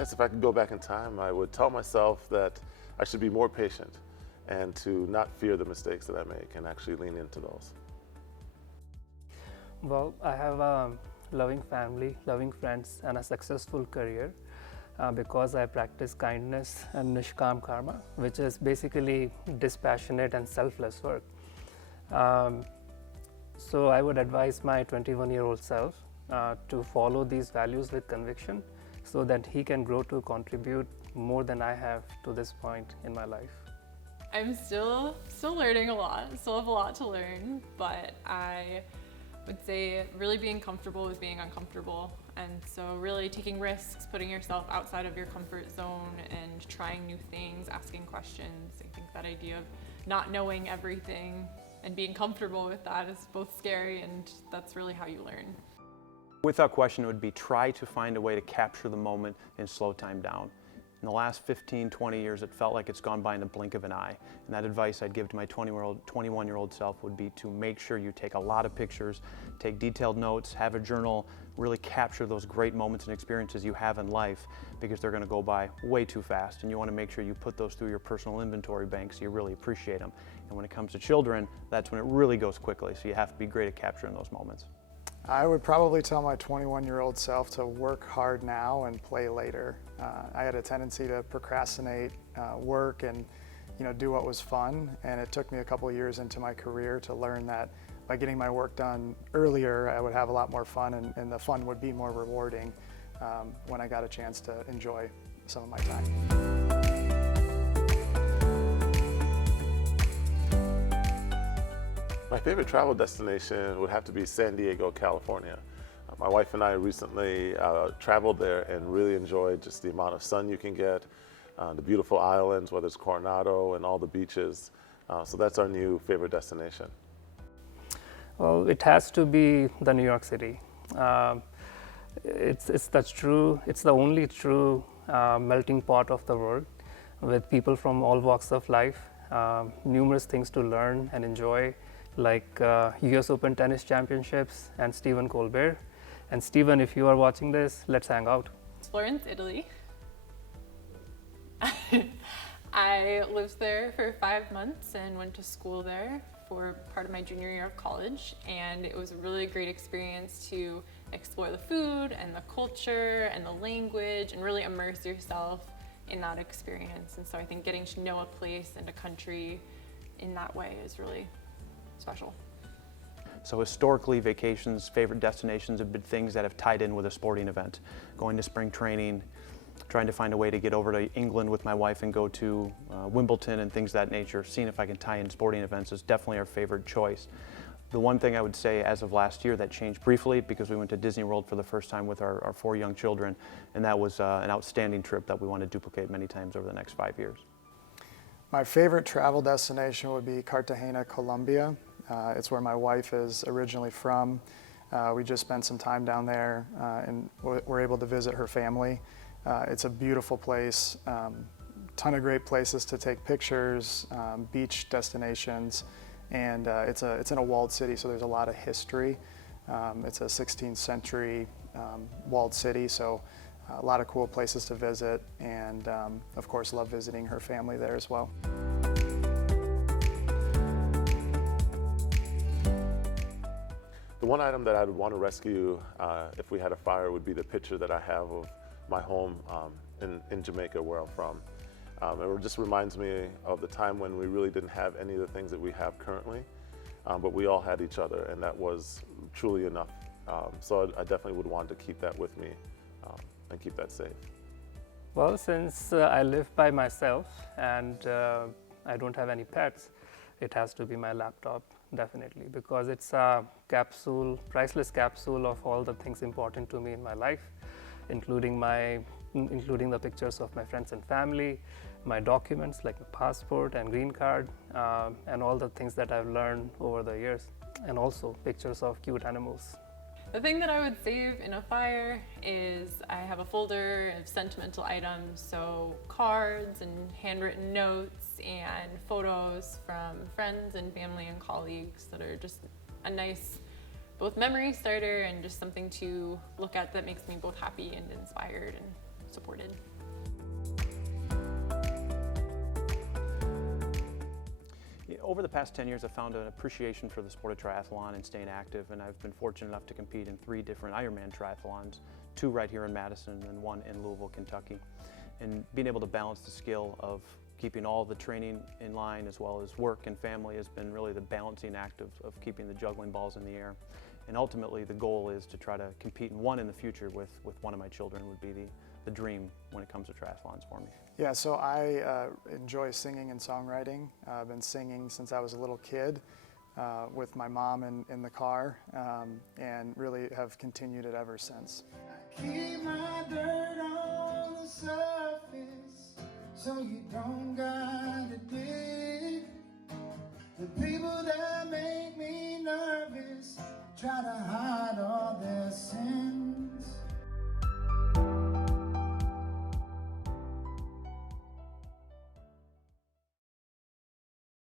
Yes, if I could go back in time, I would tell myself that I should be more patient and to not fear the mistakes that I make and actually lean into those. Well, I have a loving family, loving friends, and a successful career because I practice kindness and nishkam karma, which is basically dispassionate and selfless work. Um, so I would advise my 21-year-old self to follow these values with conviction so that he can grow to contribute more than I have to this point in my life. I'm still learning a lot, still have a lot to learn, but I would say really being comfortable with being uncomfortable. And so really taking risks, putting yourself outside of your comfort zone and trying new things, asking questions. I think that idea of not knowing everything and being comfortable with that is both scary, and that's really how you learn. Without question, it would be try to find a way to capture the moment and slow time down. In the last 15, 20 years, it felt like it's gone by in the blink of an eye. And that advice I'd give to my 21-year-old self would be to make sure you take a lot of pictures, take detailed notes, have a journal, really capture those great moments and experiences you have in life, because they're going to go by way too fast. And you want to make sure you put those through your personal inventory bank so you really appreciate them. And when it comes to children, that's when it really goes quickly. So you have to be great at capturing those moments. I would probably tell my 21-year-old self to work hard now and play later. I had a tendency to procrastinate work and do what was fun, and it took me a couple of years into my career to learn that by getting my work done earlier, I would have a lot more fun, and the fun would be more rewarding when I got a chance to enjoy some of my time. My favorite travel destination would have to be San Diego, California. My wife and I recently traveled there and really enjoyed just the amount of sun you can get, the beautiful islands, whether it's Coronado and all the beaches. So that's our new favorite destination. Well, it has to be the New York City. It's the only true melting pot of the world, with people from all walks of life, numerous things to learn and enjoy, like US Open Tennis Championships and Stephen Colbert. And Stephen, if you are watching this, let's hang out. Florence, Italy. I lived there for 5 months and went to school there for part of my junior year of college, and it was a really great experience to explore the food and the culture and the language and really immerse yourself in that experience. And so I think getting to know a place and a country in that way is really special. So historically, vacations, favorite destinations have been things that have tied in with a sporting event. Going to spring training, trying to find a way to get over to England with my wife and go to Wimbledon and things of that nature. Seeing if I can tie in sporting events is definitely our favorite choice. The one thing I would say as of last year that changed briefly, because we went to Disney World for the first time with our 4 young children, and that was an outstanding trip that we want to duplicate many times over the next 5 years. My favorite travel destination would be Cartagena, Colombia. It's where my wife is originally from. We just spent some time down there and were able to visit her family. It's a beautiful place, ton of great places to take pictures, beach destinations, and it's in a walled city, so there's a lot of history. It's a 16th century walled city, so a lot of cool places to visit, and of course love visiting her family there as well. The one item that I would want to rescue if we had a fire would be the picture that I have of my home in Jamaica, where I'm from. It just reminds me of the time when we really didn't have any of the things that we have currently, but we all had each other, and that was truly enough. So I definitely would want to keep that with me and keep that safe. Well, since I live by myself and I don't have any pets, it has to be my laptop, definitely, because it's a capsule, priceless capsule of all the things important to me in my life, including the pictures of my friends and family, my documents like my passport and green card, and all the things that I've learned over the years, and also pictures of cute animals. The thing that I would save in a fire is I have a folder of sentimental items, so cards and handwritten notes and photos from friends and family and colleagues that are just a nice both memory starter and just something to look at that makes me both happy and inspired and supported. Over the past 10 years, I've found an appreciation for the sport of triathlon and staying active, and I've been fortunate enough to compete in 3 different Ironman triathlons, 2 right here in Madison and 1 in Louisville, Kentucky. And being able to balance the skill of keeping all the training in line as well as work and family has been really the balancing act of keeping the juggling balls in the air. And ultimately the goal is to try to compete in one in the future with one of my children would be the dream when it comes to triathlons for me. Yeah, so I enjoy singing and songwriting. I've been singing since I was a little kid with my mom in the car and really have continued it ever since. I keep my dirt on the surface so you don't gotta dig. The people that make me nervous try to hide all their sins.